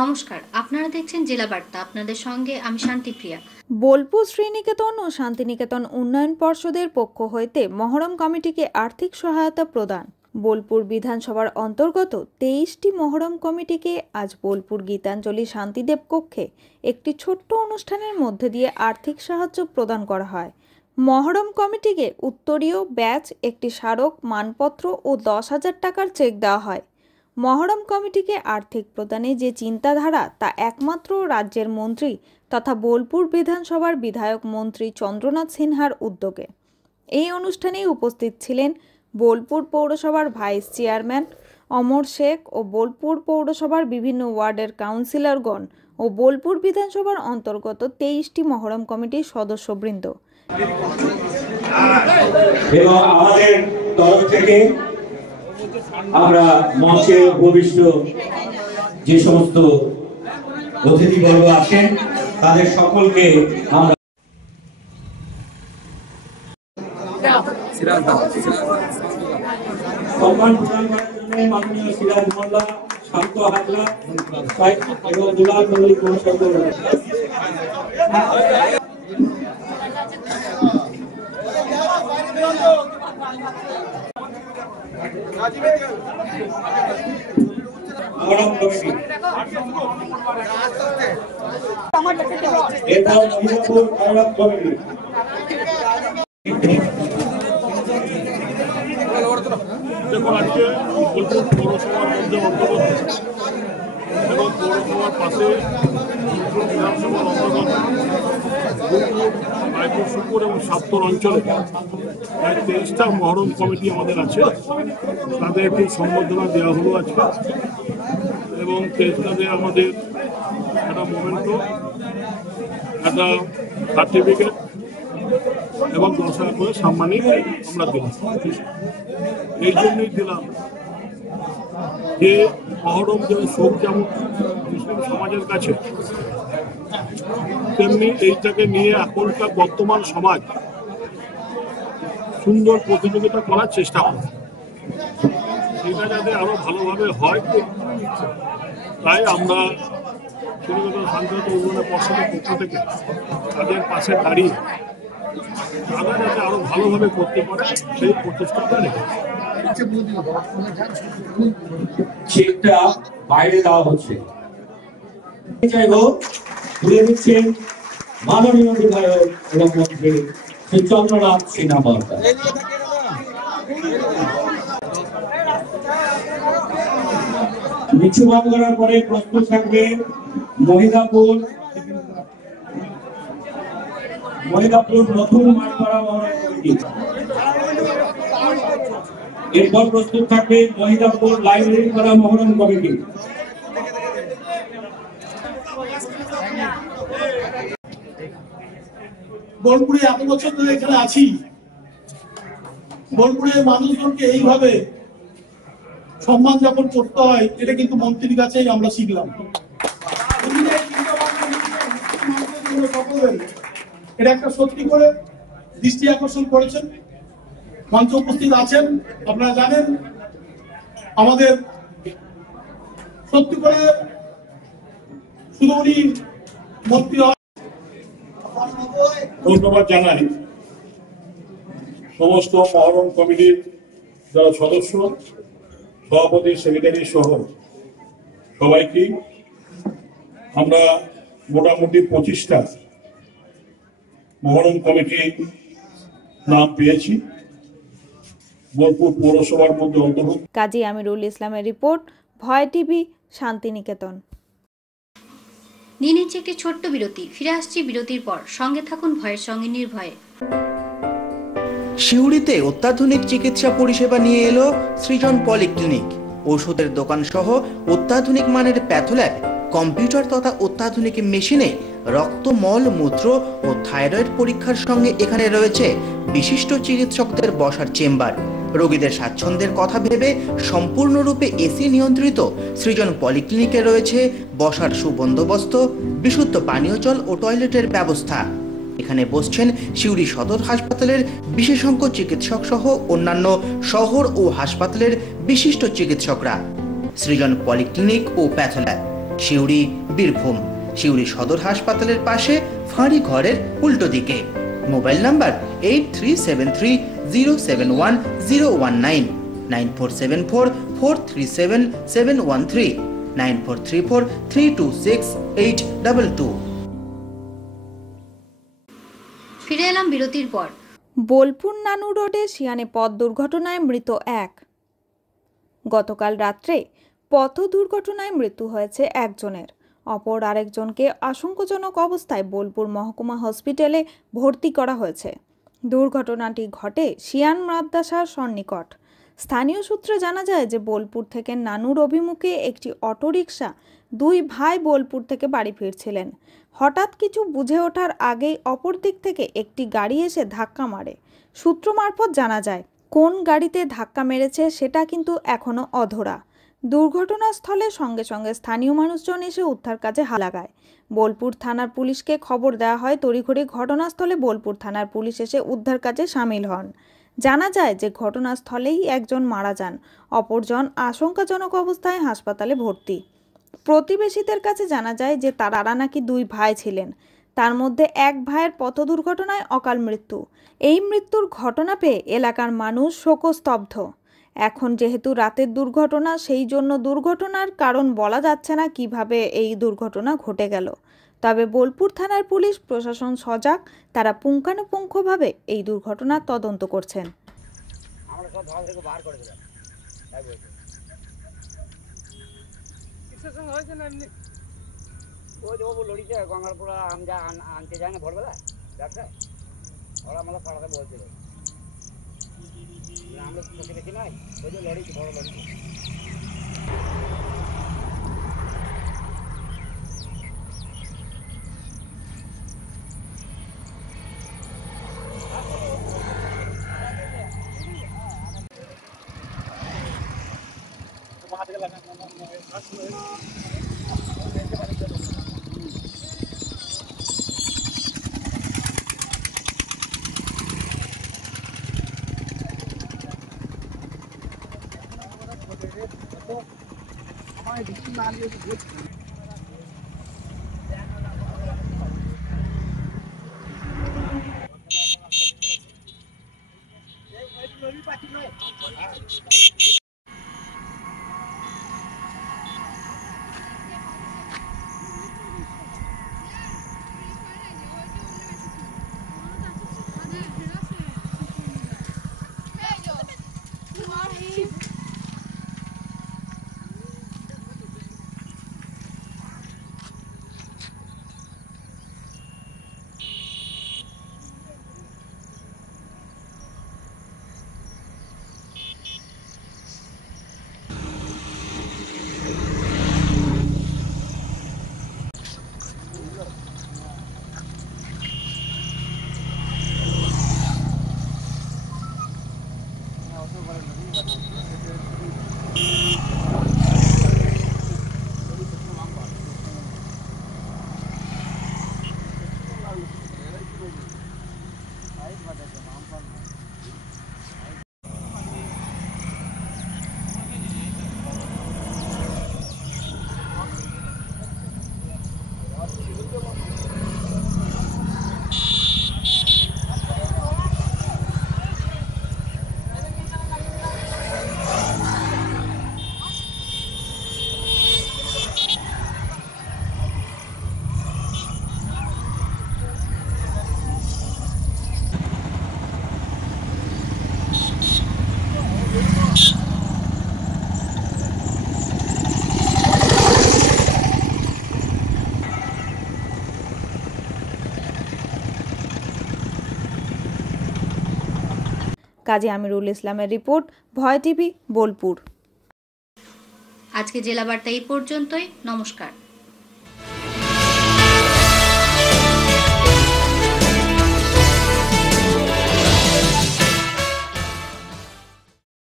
নমস্কার, আপনারা দেখছেন জেলা বার্তা। আপনাদের সঙ্গে আমি শান্তিপ্রিয়া। বোলপুর শ্রীনিকেতন ও শান্তিনিকেতন উন্নয়ন পর্ষদের পক্ষ হইতে মহরম কমিটিকে আর্থিক সহায়তা প্রদান। বোলপুর বিধানসভার অন্তর্গত 23টি মহরম কমিটিকে আজ বোলপুর গীতাঞ্জলি শান্তিদেব কক্ষে একটি ছোট্ট অনুষ্ঠানের মধ্যে দিয়ে আর্থিক সাহায্য প্রদান করা হয়। মহরম কমিটিকে উত্তরীয় ব্যাচ, একটি স্মারক, মানপত্র ও 10,000 টাকার চেক দেওয়া হয়। মহরম কমিটিকে আর্থিক প্রদানে যে চিন্তাধারা তা একমাত্র রাজ্যের মন্ত্রী তথা বোলপুর বিধানসভার বিধায়ক মন্ত্রী চন্দ্রনাথ সিনহার উদ্যোগে। এই অনুষ্ঠানে উপস্থিত ছিলেন বোলপুর পৌরসভার ভাইস চেয়ারম্যান অমর শেখ ও বোলপুর পৌরসভার বিভিন্ন ওয়ার্ডের কাউন্সিলরগণ ও বোলপুর বিধানসভার অন্তর্গত 23টি মহরম কমিটির সদস্যবৃন্দ। এবং আমাদের তরফ থেকে আমরা মঞ্চে উপবিষ্ট যে সমস্ত অতিথিবর্গ আছেন তাদের সকলকে আমরা সম্মান প্রদান করার জন্য মাননীয় সিরাজ মোল্লা, শান্ত হাজরা এবং দুলাল মল্লিক মহাশয় দেখুন, আজকে বোলপুর পৌরসভার মধ্যে অন্তর্গত এবং পৌরসভার পাশে বিধানসভার অন্তর্গত বোলপুর, রায়পুর, সুপুর এবং সাতপুর অঞ্চলে প্রায় 23টা মহরম কমিটি আমাদের আছে। তাদের একটি সম্বর্ধনা দেওয়া হলো আজকে এবং 23টাতে আমাদের একটা মোমেন্টো, একটা সার্টিফিকেট এবং 10,000 করে সাম্মানিক আমরা দিলাম। এই জন্যই দিলাম যে মহরম যে শোক যেমন মুসলিম সমাজের কাছে, তেমনি এইটাকে নিয়ে এখনকার বর্তমান সমাজ সুন্দর প্রতিযোগিতা করার চেষ্টা করে, এটা যাতে আরো ভালোভাবে হয়। তাই আমরা শ্রীনিকেতন শান্তিনিকেতন উন্নয়ন পর্ষদের পক্ষ থেকে তাদের পাশে দাঁড়িয়ে তারা যাতে আরো ভালোভাবে করতে পারে সেই প্রচেষ্টাটা রেখেছে। চেকটা বাইরে দেওয়া হচ্ছে, চাইবো তুলে দিচ্ছেন মাননীয় বিধায়ক এবং মন্ত্রী শ্রী চন্দ্রনাথ সিনহা মহোদয়। মিছুবাদ করার পরে প্রস্তুত থাকবে মহিদাপুর নতুন মাঠপাড়া মহরম কমিটি। এরপর প্রস্তুত থাকবে মহিদাপুর লাইব্রেরি পাড়া মহরম কমিটি। বোলপুরে এত বছর ধরে এখানে আছি, বোলপুরের মানুষজনকে এইভাবে সম্মান যাপন করতে হয়, এটা কিন্তু মন্ত্রীর কাছেই আমরা শিখলাম। এটা একটা সত্যি করে দৃষ্টি আকর্ষণ করেছেন। মঞ্চে উপস্থিত আছেন, আপনারা জানেন আমাদের সত্যি করে শুধু উনি মন্ত্রী। ধন্যবাদ জানাই সমস্ত মহরম কমিটির যারা সদস্য, সভাপতি, সেক্রেটারি সহ সবাইকে। আমরা মোটামুটি 25টা মহরম কমিটি নাম পেয়েছি বোলপুর পৌরসভার মধ্যে অন্তর্ভুক্ত। কাজী আমিরুল ইসলামের রিপোর্ট, ভয় টিভি, শান্তিনিকেতন। নিয়ে নিচ্ছে একটি ছোট্ট বিরতি। ফিরে আসছি বিরতির পর। সঙ্গে থাকুন ভয়ের সঙ্গে নির্ভয়ে। সিউড়িতে অত্যাধুনিক চিকিৎসা পরিষেবা নিয়ে এলো সৃজন পলিক্লিনিক। ওষুধের দোকান সহ অত্যাধুনিক মানের প্যাথোল্যাব, কম্পিউটার তথা অত্যাধুনিক মেশিনে রক্ত, মল, মূত্র ও থাইরয়েড পরীক্ষার সঙ্গে এখানে রয়েছে বিশিষ্ট চিকিৎসকদের বসার চেম্বার। রোগীদের স্বাচ্ছন্দ্যের কথা ভেবে সম্পূর্ণরূপে এসি নিয়ন্ত্রিত সৃজন পলিক্লিনিকে রয়েছে বসার সুবন্দোবস্ত, বিশুদ্ধ পানীয় জল ও টয়লেটের ব্যবস্থা। এখানে বসছেন সিউড়ি সদর হাসপাতালের বিশেষজ্ঞ চিকিৎসক সহ অন্যান্য শহর ও হাসপাতালের বিশিষ্ট চিকিৎসকরা। সৃজন পলিক্লিনিক ও প্যাথোল্যাব সিউড়ি, বীরভূম। সিউড়ি সদর হাসপাতালের পাশে ফাঁড়ি ঘরের উল্টো দিকে। Mobile number 8373071019, 9474437713, 9434326822। ফিরে এলাম বিরতির পর। বোলপুর নানু রোডে শিয়ানে পথ দুর্ঘটনায় মৃত এক। গতকাল রাত্রে পথ দুর্ঘটনায় মৃত্যু হয়েছে একজনের। অপর আরেকজনকে আশঙ্কাজনক অবস্থায় বোলপুর মহকুমা হসপিটালে ভর্তি করা হয়েছে। দুর্ঘটনাটি ঘটে শিয়ান মাদ্রাসার সন্নিকট। স্থানীয় সূত্রে জানা যায় যে বোলপুর থেকে নানুর অভিমুখে একটি অটোরিকশা দুই ভাই বোলপুর থেকে বাড়ি ফিরছিলেন। হঠাৎ কিছু বুঝে ওঠার আগেই অপর দিক থেকে একটি গাড়ি এসে ধাক্কা মারে। সূত্র মারফত জানা যায় কোন গাড়িতে ধাক্কা মেরেছে সেটা কিন্তু এখনও অধরা। দুর্ঘটনাস্থলে সঙ্গে সঙ্গে স্থানীয় মানুষজন এসে উদ্ধার কাজে হাত লাগায়। বোলপুর থানার পুলিশকে খবর দেওয়া হয়। তড়িঘড়ি ঘটনাস্থলে বোলপুর থানার পুলিশ এসে উদ্ধার কাজে সামিল হন। জানা যায় যে ঘটনাস্থলেই একজন মারা যান, অপরজন আশঙ্কাজনক অবস্থায় হাসপাতালে ভর্তি। প্রতিবেশীদের কাছে জানা যায় যে তারা নাকি দুই ভাই ছিলেন, তার মধ্যে এক ভাইয়ের পথ দুর্ঘটনায় অকাল মৃত্যু। এই মৃত্যুর ঘটনা পেয়ে এলাকার মানুষ শোকস্তব্ধ। এখন যেহেতু রাতের দুর্ঘটনা, সেই জন্য দুর্ঘটনার কারণ বলা যাচ্ছে না কিভাবে এই দুর্ঘটনা ঘটে গেল। তবে বোলপুর থানার পুলিশ প্রশাসন সজাগ, তারা পুঙ্খানুপুঙ্খভাবে এই দুর্ঘটনার তদন্ত করছেন। গঙ্গারপুরা আমরা আনতে যাই না ভোরবেলা ব্যবসায়, ওরা আমাদের পাড়াতে বলছিল আমরা চোখে দেখি নাই, ওই যে লড়িছি, বড় লড়িছি। কাজী আমিরুল ইসলামের রিপোর্ট, ভয় টিভি, বোলপুর। আজকে জেলা বার্তা এই পর্যন্তই। নমস্কার।